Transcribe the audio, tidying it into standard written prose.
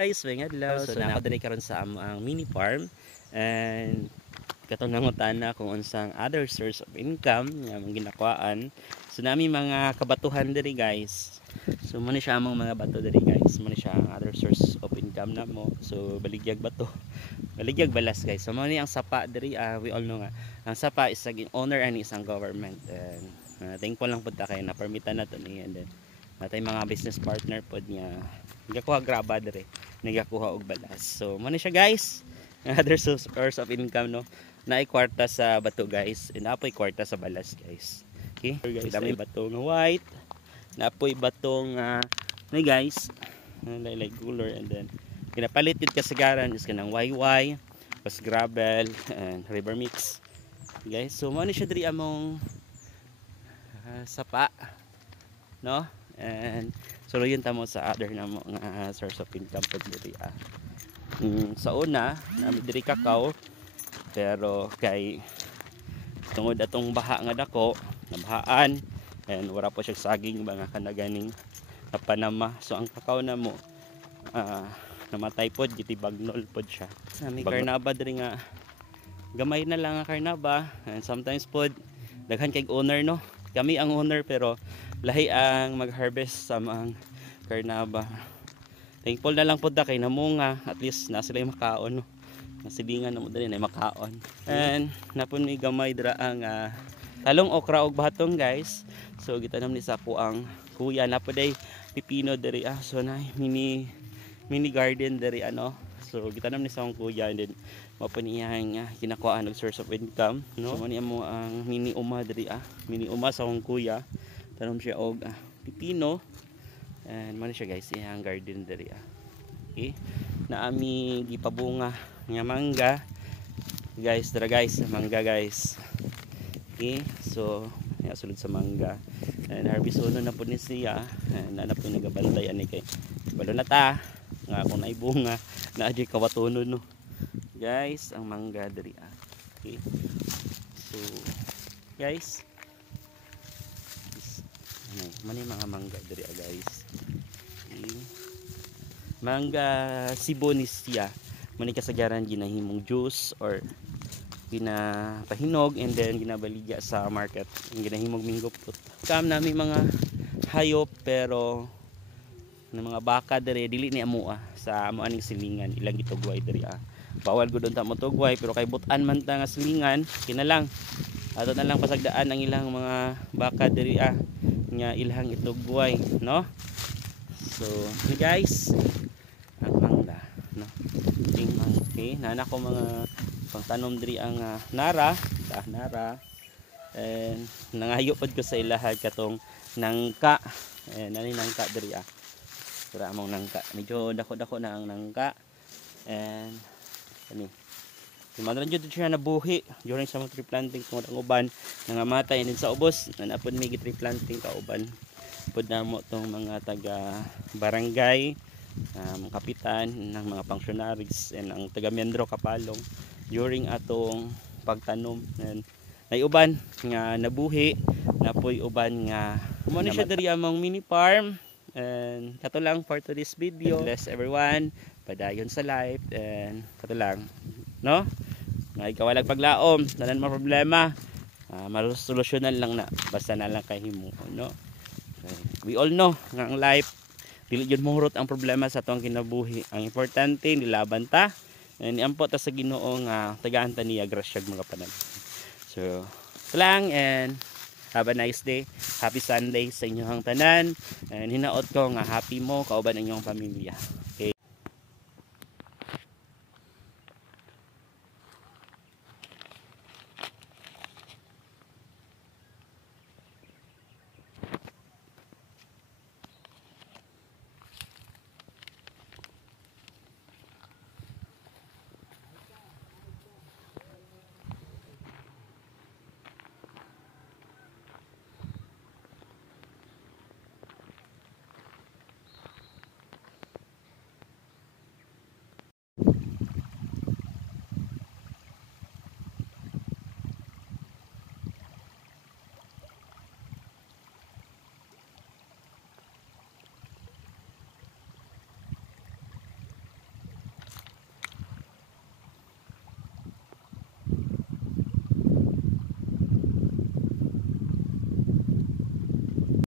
Guys, may adlaw. So nako diri karon sa ang mini farm and katong nangutana kung unsang other source of income nga mong ginakuan. So nami mga kabatuhan diri guys. So mo ni siya among mga bato diri guys. Mo ni siya ang other source of income na mo. So baligyag bato. Baligyag balas guys. So mo ni ang sapa diri we all know nga. Ang sapa is ang owner ani isang government and thankful lang pud ta kay na permitan na to ni and then natay mga business partner pod niya nagakuha graba diri nagakuha og balas. So mo ni siya guys. Another source of income no. Naay kwarta sa bato guys. And apoy kwarta sa balas guys. Okay? Guys, dami bato nga white. Napoy batong na guys. Like cooler and then kinapalit yun kasagaran is kanang YY, pas gravel and river mix. Guys, so mo ni siya diri among sapa. No? And so yun tamo sa other na mga source of income po diri sa una nami diri kakao pero kay tungod atong baha nga dako nabahaan and wala po siya saging mga kanaganing napanama so ang kakao na mo namatay pod gitibagnol pod siya sa may karnaba diri nga gamay na lang ang karnaba and sometimes pod daghan kay owner no kami ang owner pero lahi ang mag-harvest sa mga karnaba. Thankful na lang po da kay namunga at least na sila yung makaon no. Nasilingan na mo dali na makaon. And napon may gamay dira ang talong okra og bahatong guys. So gitanam ni sa ako ang kuya na po day pipino diri so na mini garden diri ano. So gitanam ni sa akong kuya and then mapaniyan kinakuha og source of income no. So man mo ang mini uma diri mini uma sa akong kuya. Tanom siya og pipino and man siya guys iyang garden diri okay na ami gipabunga nga mangga guys dara guys mangga guys okay so sulod sa mangga and harvest uno na po ni siya and na po nagabantay ani kay balo na ta nga kung naibunga na di kawatonon no guys ang mangga diri okay so guys mani mga mangga diri guys mangga sibonisya mani kasagaran ginahimong juice or ginapahinog and then ginabaligya sa market ginahimong minggupot kam nami mga hayop pero ng mga baka diri dili ni amo sa amo aning silingan ilang gitugway diri bawal gud unta mo tugway pero kay butan man ta nga silingan kinalang ato na lang pasagdaan ang ilang mga baka diri nga ilhang itugway no so guys ang mangga no ting okay nana ko mga pangtanom diri ang nara and nangayo pod ko sa ilahan katong nangka and ani nangka diri para among nangka medyo dako na ang nangka and ani Madran jud siya nabuhi during sa tree planting tungod ang uban nangamatay din sa ubos nanapod may tree planting ka uban pud namo tong mga taga barangay kapitan ng mga functionaries and ang taga Miandro Kapalong during atong pagtanom and nay uban nga nabuhi napoy uban nga mo ni siya diri among mini farm and kato lang for today's video bless everyone padayon sa life and kato lang no nga ikaw walang paglaom tanan mo problema masolusyonan lang na basta na lang kay himo no okay. We all know nga ang life dili jud mohurot ang problema sa atong kinabuhi ang importante nilaban ta and niampo ta sa Ginoo nga tagaan ta niya grasyag mga panag so lang and have a nice day happy Sunday sa inyong tanan and hinaot ko nga happy mo kauban ang inyong pamilya okay